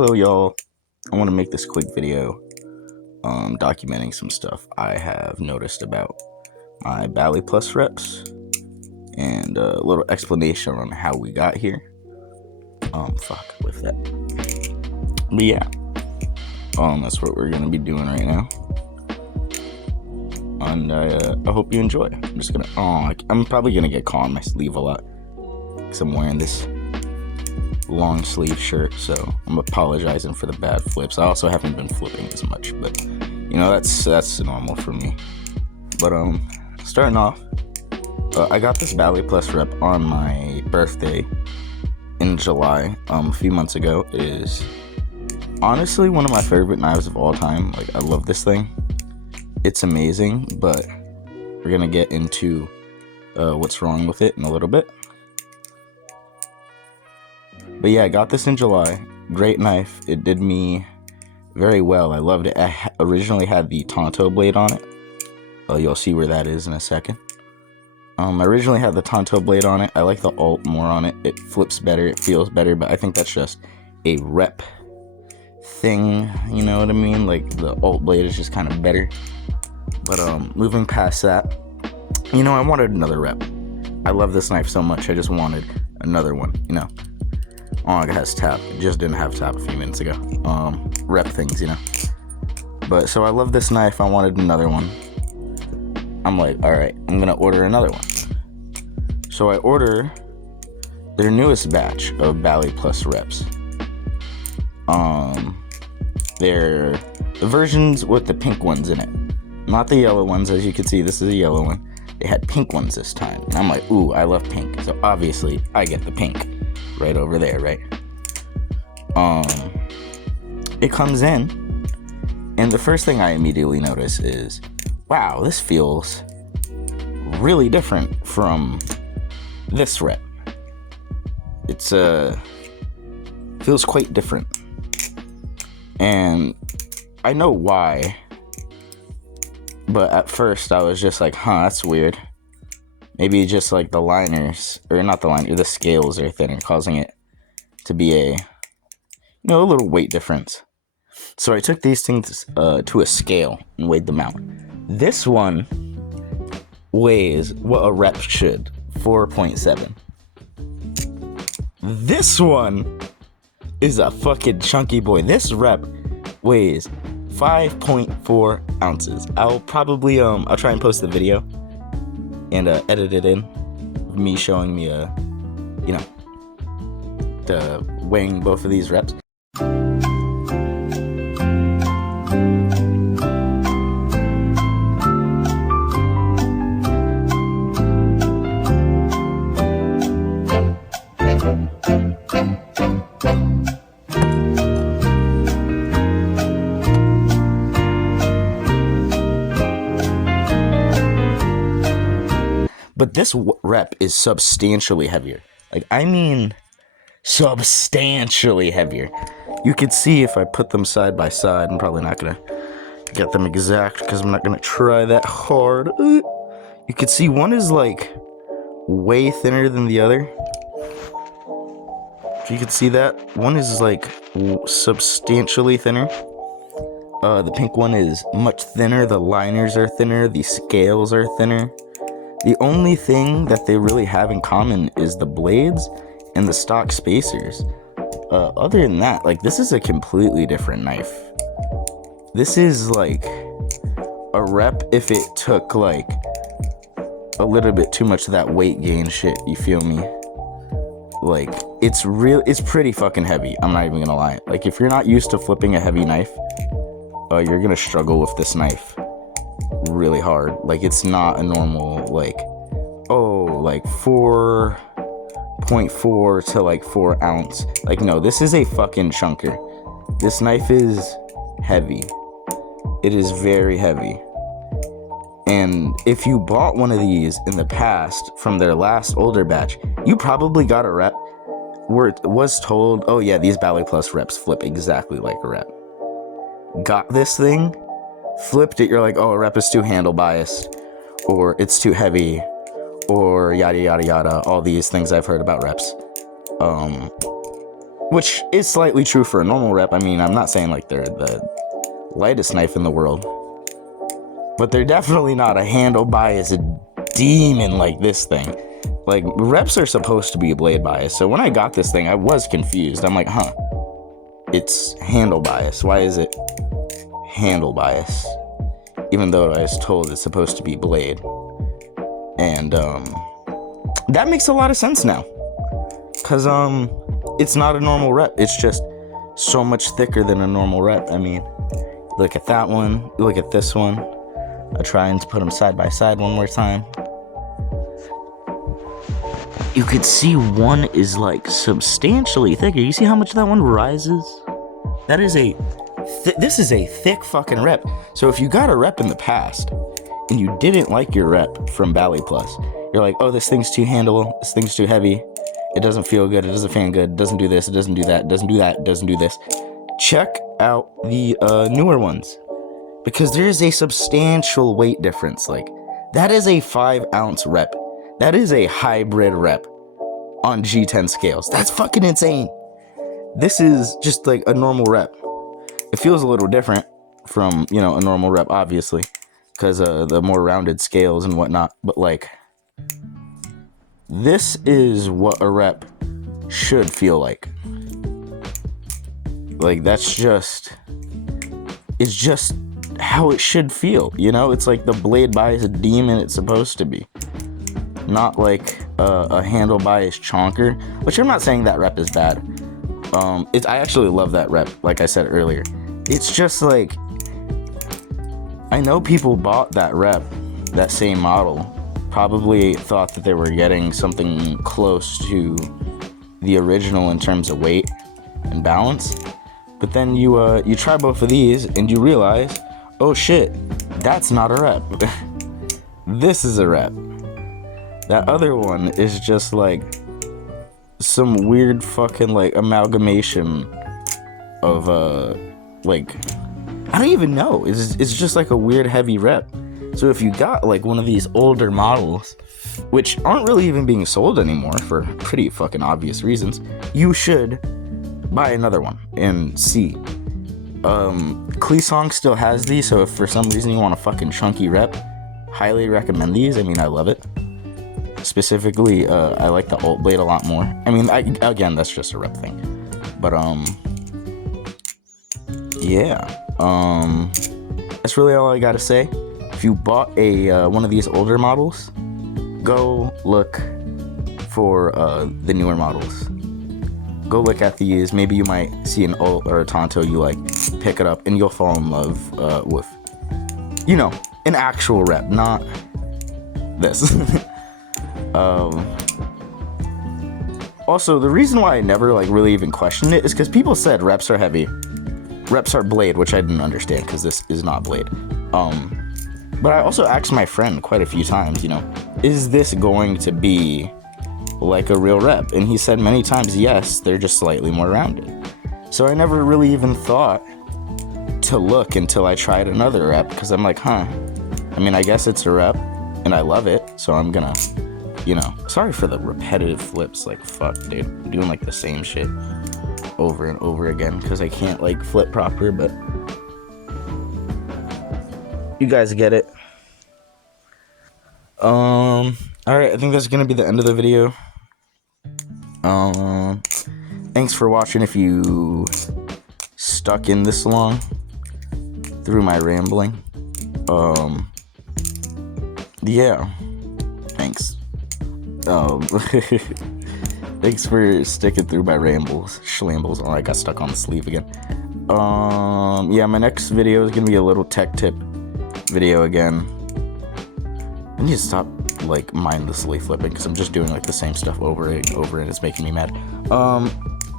Hello y'all, I want to make this quick video documenting some stuff I have noticed about my baliplus reps and a little explanation on how we got here. With that. But yeah, that's what we're gonna be doing right now. And I hope you enjoy. I'm probably gonna get caught on my sleeve a lot because I'm wearing this long sleeve shirt, so I'm apologizing for the bad flips. I also haven't been flipping as much, but you know, that's normal for me. But starting off, I got this baliplus rep on my birthday in July, a few months ago. It is honestly one of my favorite knives of all time. Like, I love this thing. It's amazing, but we're gonna get into what's wrong with it in a little bit. But yeah, I got this in July. Great knife. It did me very well. I loved it. I originally had the Tonto blade on it. You'll see where that is in a second. I originally had the Tonto blade on it. I like the alt more on it. It flips better. It feels better. But I think that's just a rep thing. You know what I mean? Like, the alt blade is just kind of better. But moving past that, you know, I wanted another rep. I love this knife so much. I just wanted another one, you know. Oh, it has tap. It just didn't have tap a few minutes ago. Rep things, you know. But so I love this knife. I wanted another one. I'm like, all right, I'm gonna order another one. So I order their newest batch of baliplus reps. They're the versions with the pink ones in it, not the yellow ones. As you can see, this is a yellow one. They had pink ones this time, and I'm like, ooh, I love pink. So obviously, I get the pink. Right over there, right? It comes in, and the first thing I immediately notice is, wow, this feels really different from this rep. It's feels quite different, and I know why. But at first, I was just like, huh, that's weird. Maybe just like the liners, or not the liner, the scales are thinner, causing it to be a little weight difference. So I took these things to a scale and weighed them out. This one weighs what a rep should, 4.7. This one is a fucking chunky boy. This rep weighs 5.4 ounces. I'll probably, I'll try and post the video and edit it in, me showing me the weighing both of these reps. But this rep is substantially heavier. Like, I mean, substantially heavier. You could see if I put them side by side. I'm probably not gonna get them exact because I'm not gonna try that hard. You could see one is like way thinner than the other. If you could see that, one is like substantially thinner. The pink one is much thinner. The liners are thinner. The scales are thinner. The only thing that they really have in common is the blades and the stock spacers. Other than that, like, this is a completely different knife. This is like a rep if it took like a little bit too much of that weight gain shit, you feel me? Like, it's pretty fucking heavy. I'm not even gonna lie. Like, if you're not used to flipping a heavy knife, you're gonna struggle with this knife really hard. Like, it's not a normal, like, oh, like 4.4 to like 4 ounce. Like, no, this is a fucking chunker. This knife is heavy. It is very heavy. And if you bought one of these in the past from their last older batch, you probably got a rep where it was told, oh yeah, these baliplus reps flip exactly like a rep. Got this thing, flipped it, you're like, oh, a rep is too handle biased, or it's too heavy, or yada yada yada, all these things I've heard about reps. which is slightly true for a normal rep. I mean, I'm not saying like they're the lightest knife in the world, but they're definitely not a handle bias demon like this thing. Like, reps are supposed to be blade bias, so when I got this thing, I was confused. I'm like, huh, it's handle bias. Why is it handle bias? Even though I was told it's supposed to be blade. And, that makes a lot of sense now. Because, it's not a normal rep. It's just so much thicker than a normal rep. I mean, look at that one, look at this one. I'll try and put them side by side one more time. You could see one is like substantially thicker. You see how much that one rises? That is this is a thick fucking rep. So if you got a rep in the past and you didn't like your rep from baliplus, you're like, oh, this thing's too handleable, this thing's too heavy, it doesn't feel good, it doesn't fan good, it doesn't do this, it doesn't do that, it doesn't do that, it doesn't do this. Check out the newer ones, because there is a substantial weight difference. Like, that is a 5-ounce rep. That is a hybrid rep on G10 scales. That's fucking insane. This is just like a normal rep. It feels a little different from, you know, a normal rep, obviously, because the more rounded scales and whatnot. But like, this is what a rep should feel like. Like, that's just, it's just how it should feel, you know? It's like the blade bias demon it's supposed to be. Not like a handle bias chonker, which I'm not saying that rep is bad. I actually love that rep, like I said earlier. It's just like, I know people bought that rep, that same model, probably thought that they were getting something close to the original in terms of weight and balance, but then you try both of these and you realize, oh shit, that's not a rep. This is a rep. That other one is just like some weird fucking like amalgamation of like, I don't even know. It's just like a weird heavy rep. So if you got like one of these older models, which aren't really even being sold anymore for pretty fucking obvious reasons, you should buy another one and see. Klisong still has these, so if for some reason you want a fucking chunky rep, highly recommend these. I mean, I love it. Specifically, I like the alt blade a lot more. I mean, again, that's just a rep thing. But, yeah. That's really all I gotta say. If you bought one of these older models, go look for the newer models. Go look at these. Maybe you might see an alt or a Tonto you like, pick it up, and you'll fall in love with, you know, an actual rep, not this. Also, the reason why I never like really even questioned it is because people said reps are heavy, reps are blade, which I didn't understand because this is not blade. But I also asked my friend quite a few times, you know, is this going to be like a real rep? And he said many times, yes, they're just slightly more rounded. So I never really even thought to look until I tried another rep, because I'm like, huh, I mean, I guess it's a rep and I love it, so I'm gonna, you know, sorry for the repetitive flips, like, fuck, dude, I'm doing like the same shit over and over again because I can't like flip proper, but you guys get it. Alright, I think that's gonna be the end of the video. Thanks for watching if you stuck in this long through my rambling. Yeah, thanks. Thanks for sticking through my schlambles. Oh, I got stuck on the sleeve again. Yeah, my next video is gonna be a little tech tip video again. I need to stop like mindlessly flipping because I'm just doing like the same stuff over and over, and it's making me mad.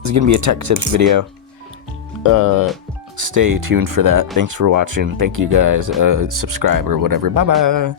It's gonna be a tech tips video. Stay tuned for that. Thanks for watching. Thank you guys. Subscribe or whatever. Bye bye.